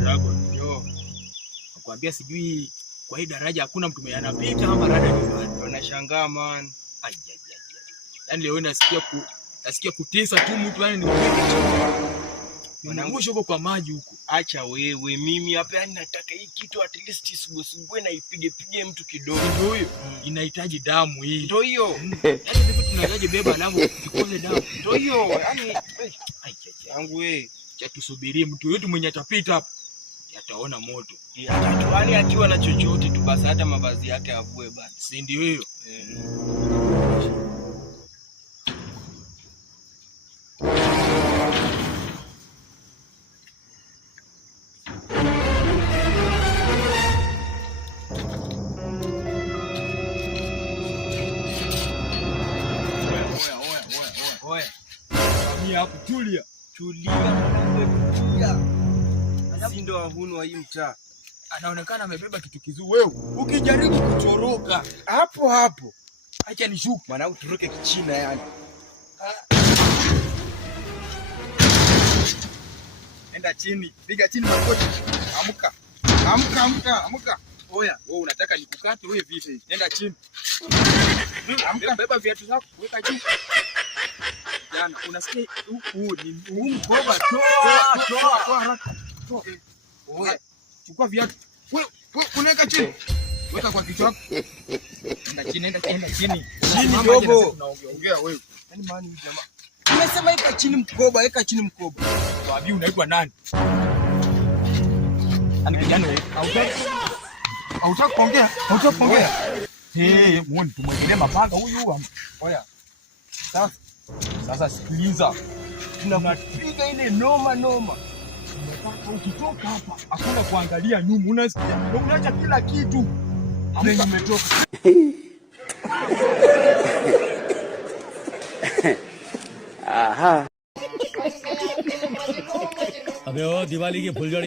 Dragon yo. Nakwambia sijui kwa hii daraja hakuna mtu mwenye anapita ama rada ni nani. Wanashangaa man. Yaani leo nasikia kutesa tu mtu yani Mwanangu huko kwa maji huko. Acha wewe, mimi hapa yani nataka hii kitu at least isubwe na ipige mtu kidogo. Ndio huyo. Inahitaji damu hii. Ndio hiyo. Yaani vipi tunazaje beba lango tukose damu. Ndio hiyo. Yaani yangu wewe, cha tusubirie mtu yote mwenye atapita hapa yataona moto. Yaani akiwa na chochote tu basi hata mavazi yake avue basi. Si ndio hiyo? Hapo tulia tulia. Asi ndo wahuni wa hii mtaa. Anaonekana amebeba kitu kizuri. Wewe ukijaribu kutoroka hapo acha nishuke mwanangu, turuke kichina yani. Enda chini, piga chini magoti. Amka. Oya, wewe unataka nikukate wewe vipi? Enda chini. Amka, beba viatu zako, weka juu. Jana, unasikia huu ni mkoba. Toa haraka. Oya, chukua viatu. Wewe unaweka chini. Weka kwa kichwa chako. Enda chini. Chini dogo. Unaongea wewe. Yaani maana huyu jamaa. Umesema weka chini mkoba. Wapi unaitwa nani? Ani kijana wewe. Hautaki kuongea? Muone tumwegelee mapanga huyu. Oya. Sasa sikiliza. Tunapiga ile noma. Unataka ukitoka hapa hakuna kuangalia nyuma, unasikia? Unaacha kila kitu. Mimi nimetoka. अबे ओ दिवाली की फुलझड़ी